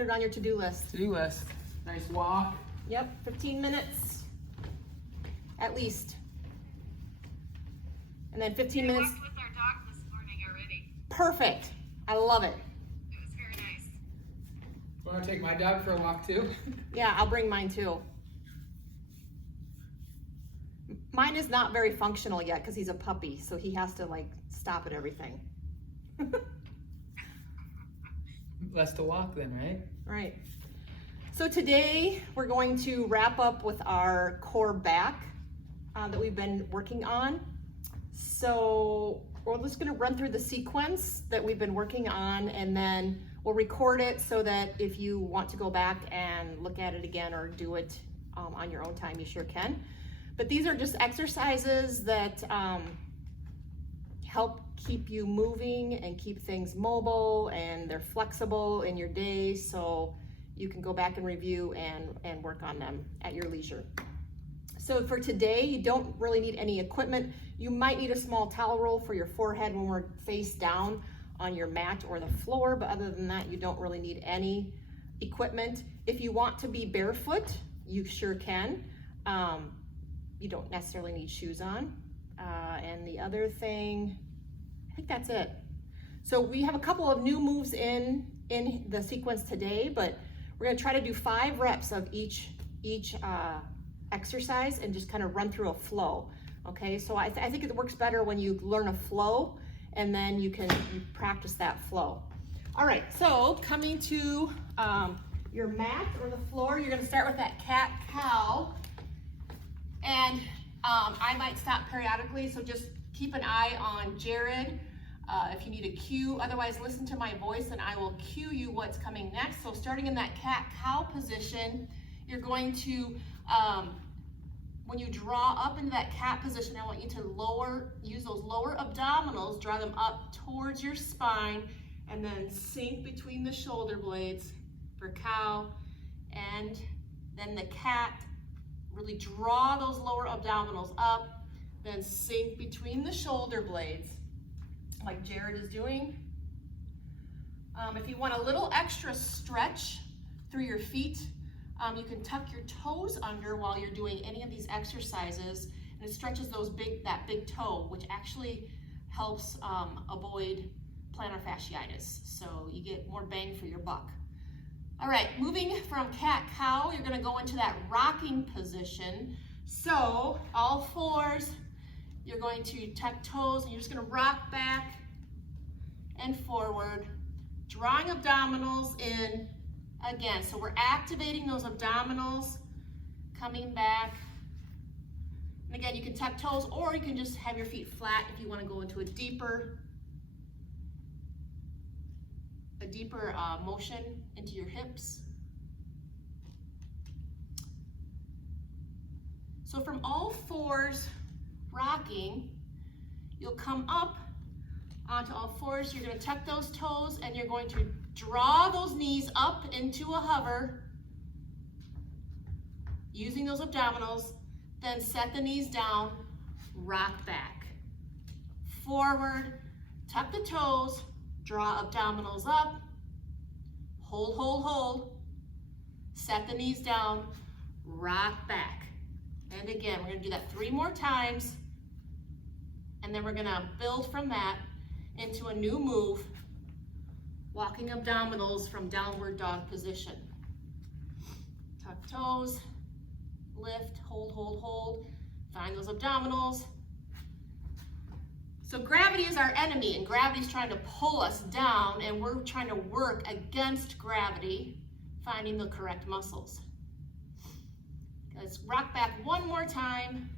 put it on your to-do list. To-do list. Nice walk. Yep, 15 minutes at least. And then 15 minutes. We walked with our dog this morning already. Perfect. I love it. It was very nice. Want to take my dog for a walk too? Yeah, I'll bring mine too. Mine is not very functional yet because he's a puppy, so he has to like stop at everything. Less to walk then, right? Right. So today we're going to wrap up with our core back that we've been working on. So we're just going to run through the sequence that we've been working on, and then we'll record it so that if you want to go back and look at it again or do it on your own time, you sure can. But these are just exercises that help keep you moving and keep things mobile, and they're flexible in your day, so you can go back and review and work on them at your leisure. So for today, you don't really need any equipment. You might need a small towel roll for your forehead when we're face down on your mat or the floor, but other than that, you don't really need any equipment. If you want to be barefoot, you sure can. You don't necessarily need shoes on. And the other thing, I think that's it. So we have a couple of new moves in the sequence today, but we're gonna try to do 5 reps of each exercise and just kind of run through a flow. Okay, so I think it works better when you learn a flow and then you practice that flow. All right, so coming to your mat or the floor, you're gonna start with that cat-cow. And I might stop periodically, so just keep an eye on Jared if you need a cue. Otherwise, listen to my voice and I will cue you what's coming next. So starting in that cat-cow position, you're going to, when you draw up into that cat position, I want you to use those lower abdominals, draw them up towards your spine, and then sink between the shoulder blades for cow, and then the cat. Really draw those lower abdominals up, then sink between the shoulder blades, like Jared is doing. If you want a little extra stretch through your feet, you can tuck your toes under while you're doing any of these exercises, and it stretches that big toe, which actually helps avoid plantar fasciitis. So you get more bang for your buck. All right, moving from cat-cow, you're gonna go into that rocking position. So all fours, you're going to tuck toes and you're just gonna rock back and forward, drawing abdominals in again. So we're activating those abdominals, coming back. And again, you can tuck toes or you can just have your feet flat if you wanna go into a deeper motion into your hips. So from all fours rocking, you'll come up onto all fours. You're going to tuck those toes and you're going to draw those knees up into a hover using those abdominals, then set the knees down, rock back, forward, tuck the toes, draw abdominals up, hold, hold, hold, set the knees down, rock back. And again, we're gonna do that 3 more times, and then we're gonna build from that into a new move, walking abdominals from downward dog position. Tuck toes, lift, hold, hold, hold, find those abdominals. So gravity is our enemy, and gravity is trying to pull us down, and we're trying to work against gravity, finding the correct muscles. Let's rock back 1 more time.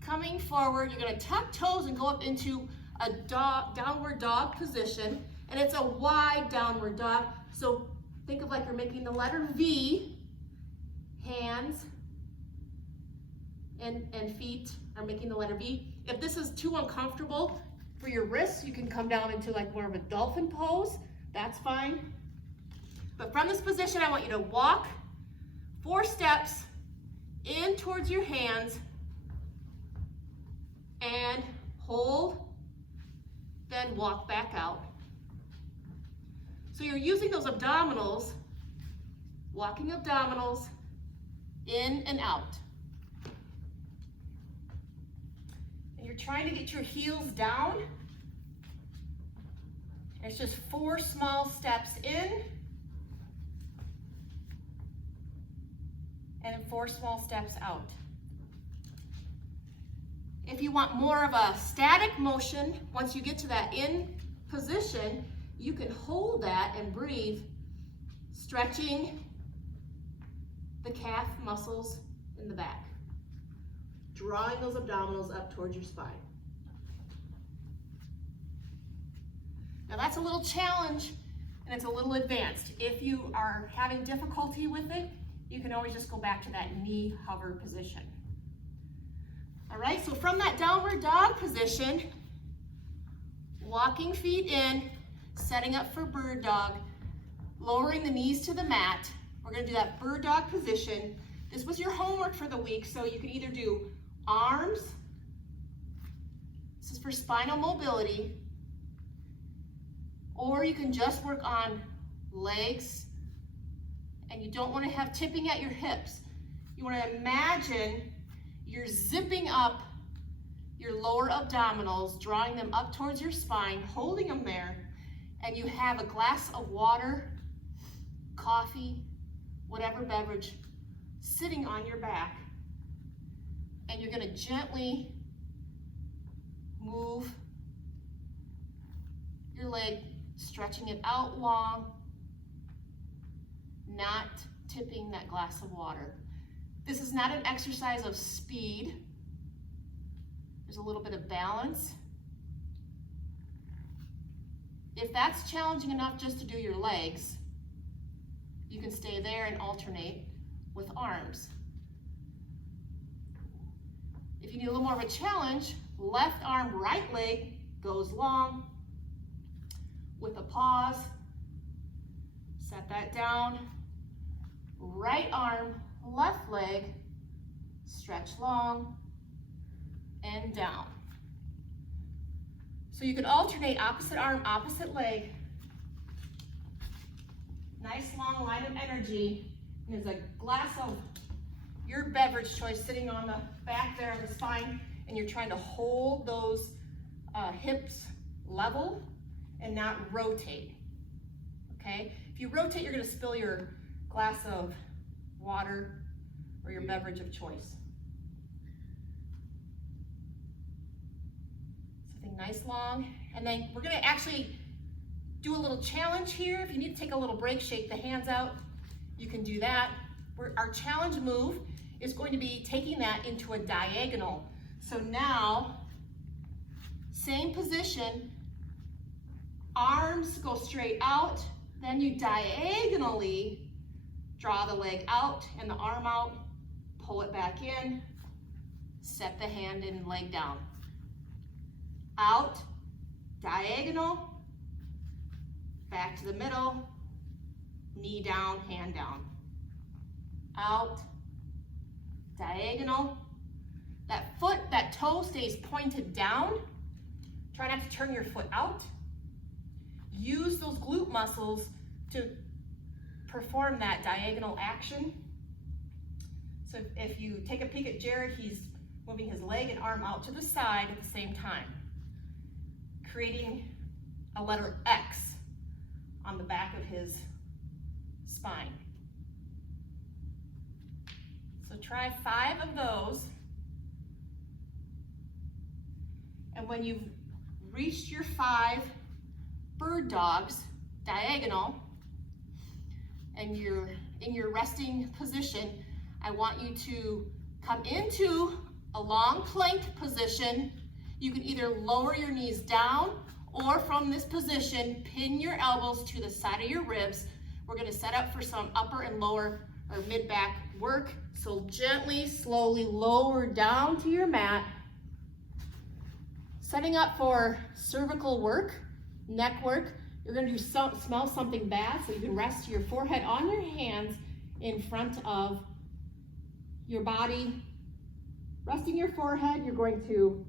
Coming forward, you're gonna tuck toes and go up into a downward dog position, and it's a wide downward dog. So think of like you're making the letter V, hands and feet are making the letter V. If this is too uncomfortable for your wrists, you can come down into like more of a dolphin pose. That's fine. But from this position, I want you to walk 4 steps in towards your hands and hold, then walk back out. So you're using those abdominals, walking abdominals, in and out. And you're trying to get your heels down. It's just 4 small steps in and 4 small steps out. If you want more of a static motion, once you get to that in position, you can hold that and breathe, stretching the calf muscles in the back, drawing those abdominals up towards your spine. Now that's a little challenge and it's a little advanced. If you are having difficulty with it, you can always just go back to that knee hover position. All right, so from that downward dog position, walking feet in, setting up for bird dog, lowering the knees to the mat. We're gonna do that bird dog position. This was your homework for the week, so you can either do arms, this is for spinal mobility, or you can just work on legs, and you don't want to have tipping at your hips. You want to imagine you're zipping up your lower abdominals, drawing them up towards your spine, holding them there, and you have a glass of water, coffee, whatever beverage, sitting on your back, and you're going to gently move your leg, stretching it out long, not tipping that glass of water. This is not an exercise of speed. There's a little bit of balance. If that's challenging enough just to do your legs, you can stay there and alternate with arms. If you need a little more of a challenge, left arm, right leg goes long with a pause. Set that down. Right arm, left leg, stretch long and down. So you can alternate opposite arm, opposite leg. Nice long line of energy. And there's a glass of your beverage choice sitting on the back there of the spine, and you're trying to hold those hips level and not rotate, okay? If you rotate, you're gonna spill your glass of water or your beverage of choice. Something nice long, and then we're gonna actually do a little challenge here. If you need to take a little break, shake the hands out, you can do that. Our challenge move is going to be taking that into a diagonal. So now, same position, arms go straight out, then you diagonally draw the leg out and the arm out, pull it back in, set the hand and leg down. Out, diagonal, back to the middle, knee down, hand down. Out, diagonal. That foot, that toe stays pointed down. Try not to turn your foot out. Use those glute muscles to perform that diagonal action. So if you take a peek at Jared, he's moving his leg and arm out to the side at the same time, creating a letter X on the back of his spine. So try 5 of those. And when you've reached your 5 bird dogs, diagonal, and you're in your resting position, I want you to come into a long plank position. You can either lower your knees down, or from this position, pin your elbows to the side of your ribs. We're gonna set up for some upper and lower or mid-back work. So gently, slowly lower down to your mat. Setting up for cervical work, neck work. You're gonna do smell something bad, so you can rest your forehead on your hands in front of your body. Resting your forehead, you're going to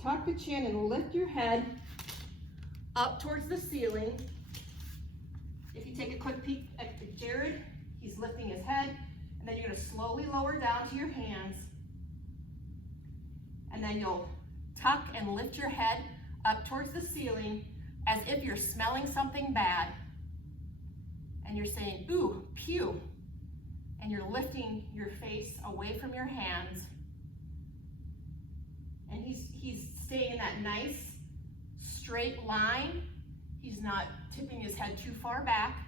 tuck the chin and lift your head up towards the ceiling. If you take a quick peek at Jared, he's lifting his head, and then you're gonna slowly lower down to your hands, and then you'll tuck and lift your head up towards the ceiling as if you're smelling something bad, and you're saying, ooh, pew, and you're lifting your face away from your hands, and he's staying in that nice straight line. He's not tipping his head too far back.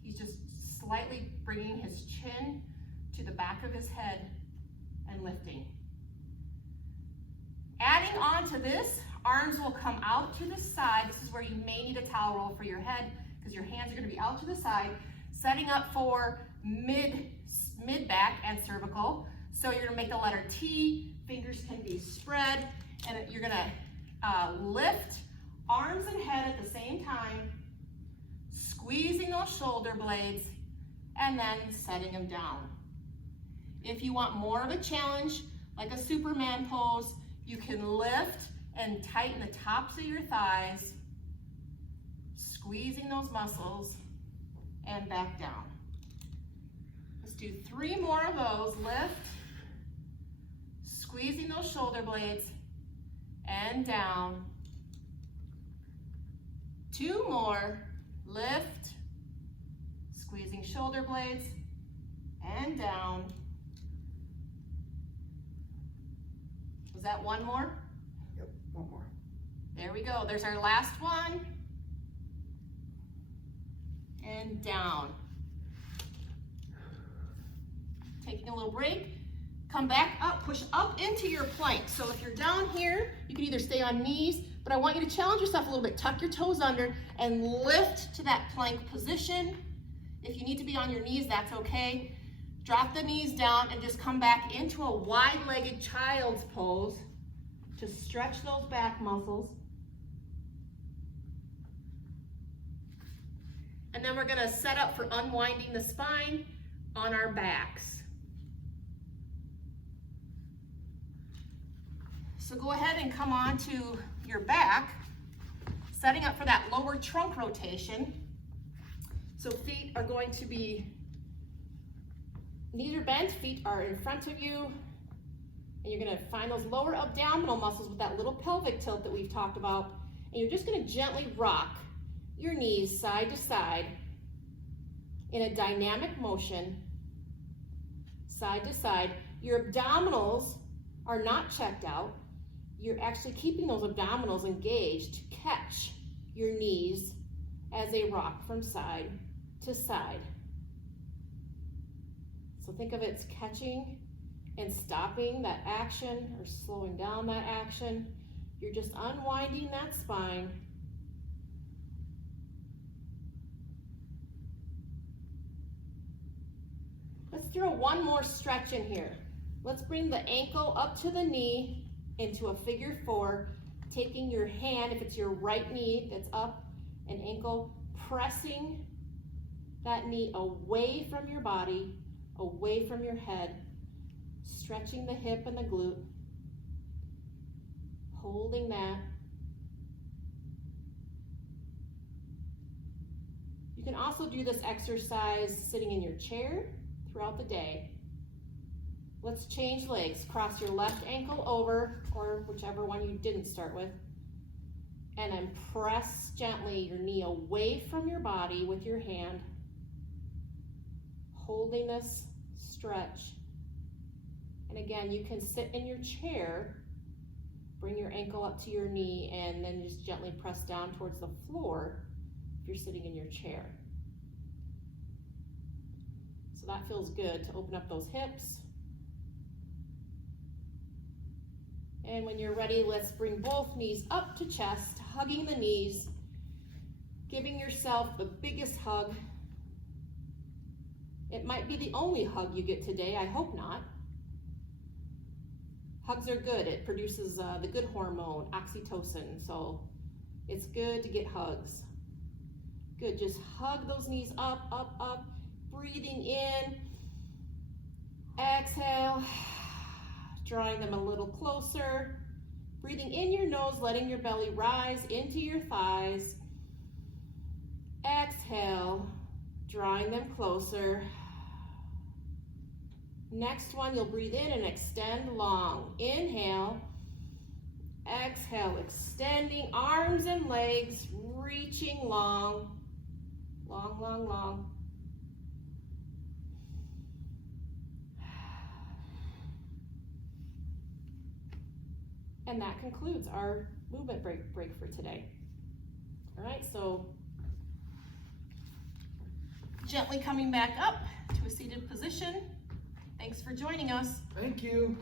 He's just slightly bringing his chin to the back of his head and lifting. Adding on to this, arms will come out to the side. This is where you may need a towel roll for your head because your hands are going to be out to the side, setting up for mid back and cervical. So you're going to make the letter T, fingers can be spread, and you're going to lift arms and head at the same time, squeezing those shoulder blades, and then setting them down. If you want more of a challenge, like a Superman pose, you can lift and tighten the tops of your thighs, squeezing those muscles, and back down. Let's do 3 more of those. Lift, squeezing those shoulder blades, and down. 2 more. Lift, squeezing shoulder blades, and down. Was that 1 more? Yep, 1 more. There we go. There's our last one. And down. Taking a little break. Come back up, push up into your plank. So if you're down here, you can either stay on knees, but I want you to challenge yourself a little bit. Tuck your toes under and lift to that plank position. If you need to be on your knees, that's okay. Drop the knees down and just come back into a wide-legged child's pose to stretch those back muscles. And then we're gonna set up for unwinding the spine on our backs. So go ahead and come on to your back, setting up for that lower trunk rotation. So feet are going to be, knees are bent, feet are in front of you, and you're gonna find those lower abdominal muscles with that little pelvic tilt that we've talked about, and you're just gonna gently rock your knees side to side in a dynamic motion, side to side. Your abdominals are not checked out. You're actually keeping those abdominals engaged to catch your knees as they rock from side to side. So think of it as catching and stopping that action or slowing down that action. You're just unwinding that spine. Let's throw 1 more stretch in here. Let's bring the ankle up to the knee into a figure 4, taking your hand, if it's your right knee that's up, and ankle, pressing that knee away from your body, away from your head, stretching the hip and the glute, holding that. You can also do this exercise sitting in your chair throughout the day. Let's change legs. Cross your left ankle over, or whichever one you didn't start with, and then press gently your knee away from your body with your hand, holding this stretch. And again, you can sit in your chair, bring your ankle up to your knee, and then just gently press down towards the floor if you're sitting in your chair. So that feels good to open up those hips. And when you're ready, let's bring both knees up to chest, hugging the knees, giving yourself the biggest hug. It might be the only hug you get today, I hope not. Hugs are good. It produces the good hormone, oxytocin, so it's good to get hugs. Good, just hug those knees up, up, up, breathing in, exhale, drawing them a little closer, breathing in your nose, letting your belly rise into your thighs, drawing them closer. Next one, you'll breathe in and extend long. Inhale, exhale, extending arms and legs, reaching long, long, long, long. And that concludes our movement break for today. All right, so gently coming back up to a seated position. Thanks for joining us. Thank you.